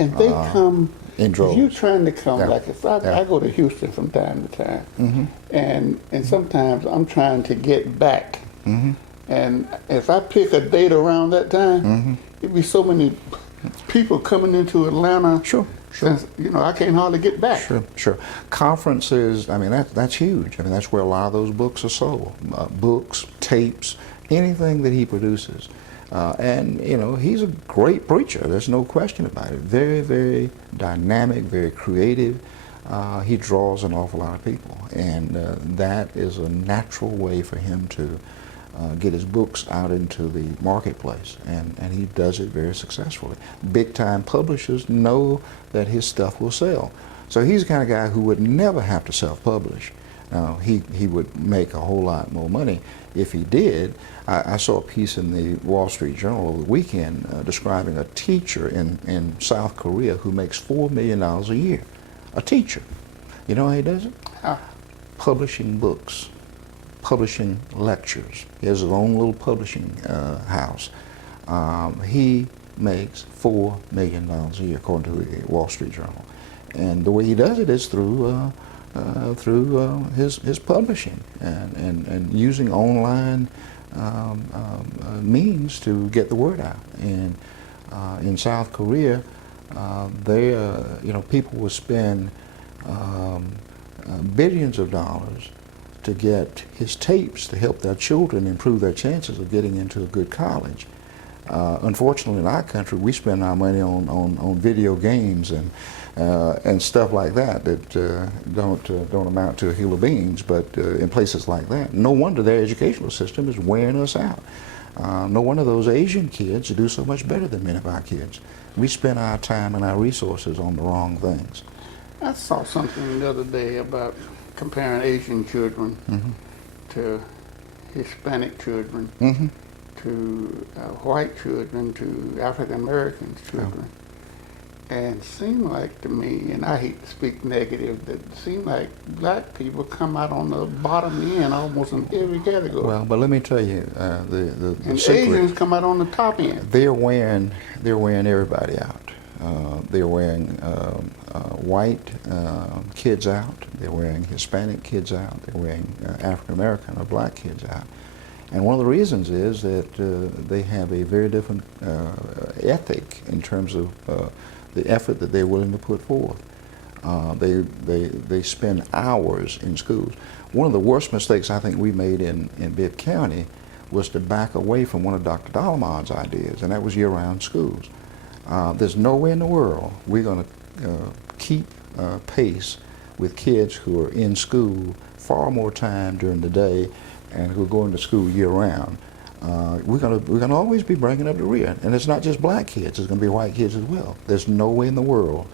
And they come in droves. You trying to come, Yeah. like if I go to Houston from time to time, Mm-hmm. and sometimes I'm trying to get back. Mm-hmm. And if I pick a date around that time, Mm-hmm. it'd be so many people coming into Atlanta. Sure. Since, I can't hardly get back. Sure. Conferences, I mean, that's huge. I mean, that's where a lot of those books are sold. Books, tapes, anything that he produces. And, he's a great preacher. There's no question about it. Very, very dynamic, very creative. He draws an awful lot of people. And that is a natural way for him to get his books out into the marketplace, and he does it very successfully. Big-time publishers know that his stuff will sell. So he's the kind of guy who would never have to self-publish. He would make a whole lot more money if he did. I saw a piece in the Wall Street Journal over the weekend describing a teacher in South Korea who makes $4 million a year. A teacher. You know how he does it? How? Publishing books. Publishing lectures. He has his own little publishing house. He makes $4 million a year, according to the Wall Street Journal. And the way he does it is through his publishing and using online means to get the word out. And in South Korea, people will spend billions of dollars to get his tapes to help their children improve their chances of getting into a good college. Unfortunately, in our country, we spend our money on video games and stuff like that don't amount to a hill of beans. But in places like that, no wonder their educational system is wearing us out. No wonder those Asian kids do so much better than many of our kids. We spend our time and our resources on the wrong things. I saw something the other day about comparing Asian children Mm-hmm. to Hispanic children, Mm-hmm. to white children, to African American children. And it seemed like to me, and I hate to speak negative, that it seemed like black people come out on the bottom end almost in every category. Well, but let me tell you, the and secret, Asians come out on the top end. they're wearing everybody out. They're wearing white kids out. They're wearing Hispanic kids out. They're wearing African American or black kids out. And one of the reasons is that they have a very different ethic in terms of the effort that they're willing to put forth. They spend hours in schools. One of the worst mistakes I think we made in Bibb County was to back away from one of Dr. Dalamod's ideas, and that was year-round schools. There's nowhere in the world we're going to keep pace with kids who are in school far more time during the day and who are going to school year-round. We're gonna always be bringing up the rear, and it's not just black kids; it's going to be white kids as well. There's no way in the world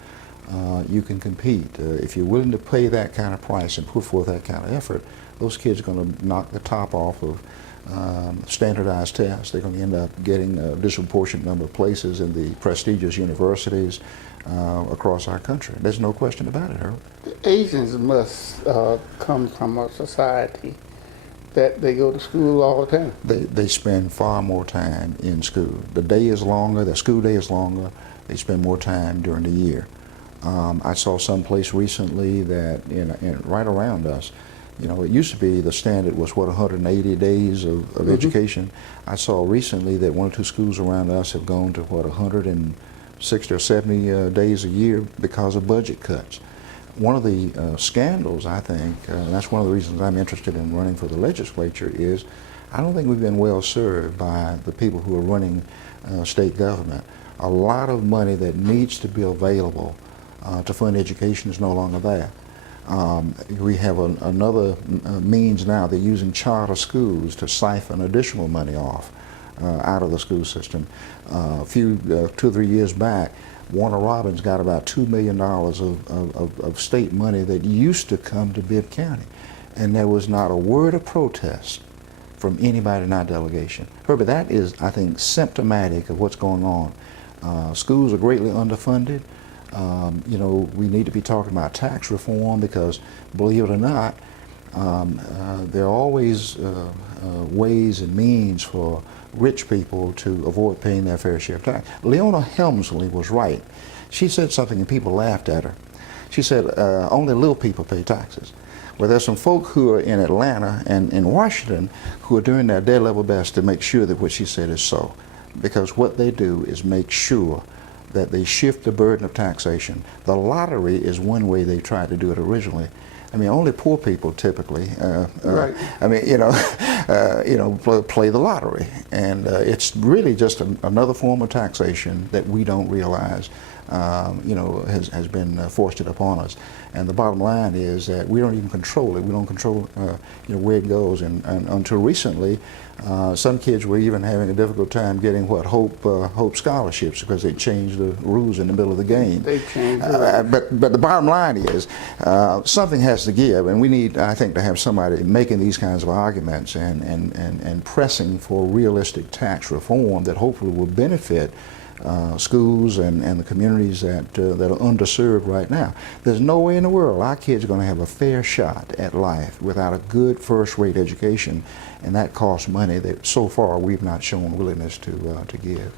you can compete if you're willing to pay that kind of price and put forth that kind of effort. Those kids are going to knock the top off of standardized tests. They're going to end up getting a disproportionate number of places in the prestigious universities across our country. There's no question about it, Herbert. The Asians must come from a society that they go to school all the time. They spend far more time in school. The day is longer, the school day is longer. They spend more time during the year. I saw someplace recently that right around us, it used to be the standard was 180 days of education. I saw recently that one or two schools around us have gone to 160 or 70 days a year because of budget cuts. One of the scandals, I think, and that's one of the reasons I'm interested in running for the legislature, is I don't think we've been well served by the people who are running state government. A lot of money that needs to be available to fund education is no longer there. We have another means now. They're using charter schools to siphon additional money off out of the school system. 2 or 3 years back, Warner Robins got about $2 million of state money that used to come to Bibb County, and there was not a word of protest from anybody in our delegation. Herbert, that is, I think, symptomatic of what's going on. Schools are greatly underfunded. We need to be talking about tax reform because, believe it or not, there are always ways and means for rich people to avoid paying their fair share of tax. Leona Helmsley was right. She said something and people laughed at her. She said, only little people pay taxes. Well, there's some folk who are in Atlanta and in Washington who are doing their level best to make sure that what she said is so. Because what they do is make sure that they shift the burden of taxation. The lottery is one way they tried to do it originally. I mean, only poor people typically, right. I mean, play the lottery. And it's really just another form of taxation that we don't realize, has been foisted upon us. And the bottom line is that we don't even control it. We don't control, where it goes. And until recently, some kids were even having a difficult time getting Hope scholarships because they changed the rules in the middle of the game. They changed. But the bottom line is something has to give, and we need, I think, to have somebody making these kinds of arguments and pressing for realistic tax reform that hopefully will benefit schools and the communities that are underserved right now. There's no way in the world our kids are going to have a fair shot at life without a good first-rate education, and that costs money that so far we've not shown willingness to give.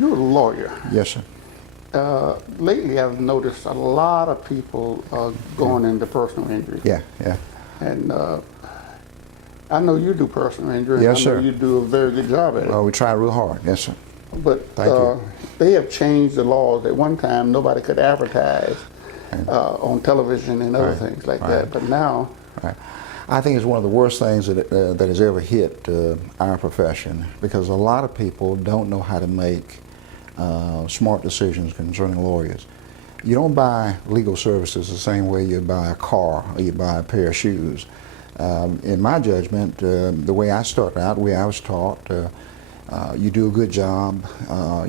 You're a lawyer. Yes, sir. Lately I've noticed a lot of people going into personal injury. Yeah. And I know you do personal injury. Yes, I know sir. you do a very good job at it. Well, we try real hard. Yes, sir. But they have changed the laws. At one time, nobody could advertise on television and other things like that. But now, I think it's one of the worst things that has ever hit our profession, because a lot of people don't know how to make smart decisions concerning lawyers. You don't buy legal services the same way you buy a car or you buy a pair of shoes. In my judgment, the way I started out, the way I was taught, you do a good job,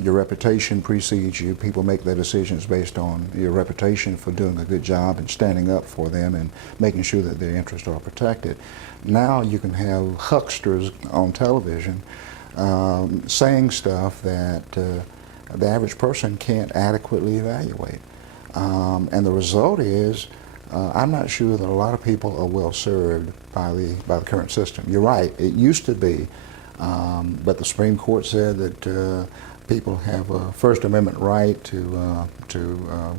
your reputation precedes you. People make their decisions based on your reputation for doing a good job and standing up for them and making sure that their interests are protected. Now you can have hucksters on television saying stuff that the average person can't adequately evaluate. And the result is, I'm not sure that a lot of people are well served by the current system. You're right, it used to be. But the Supreme Court said that people have a First Amendment right to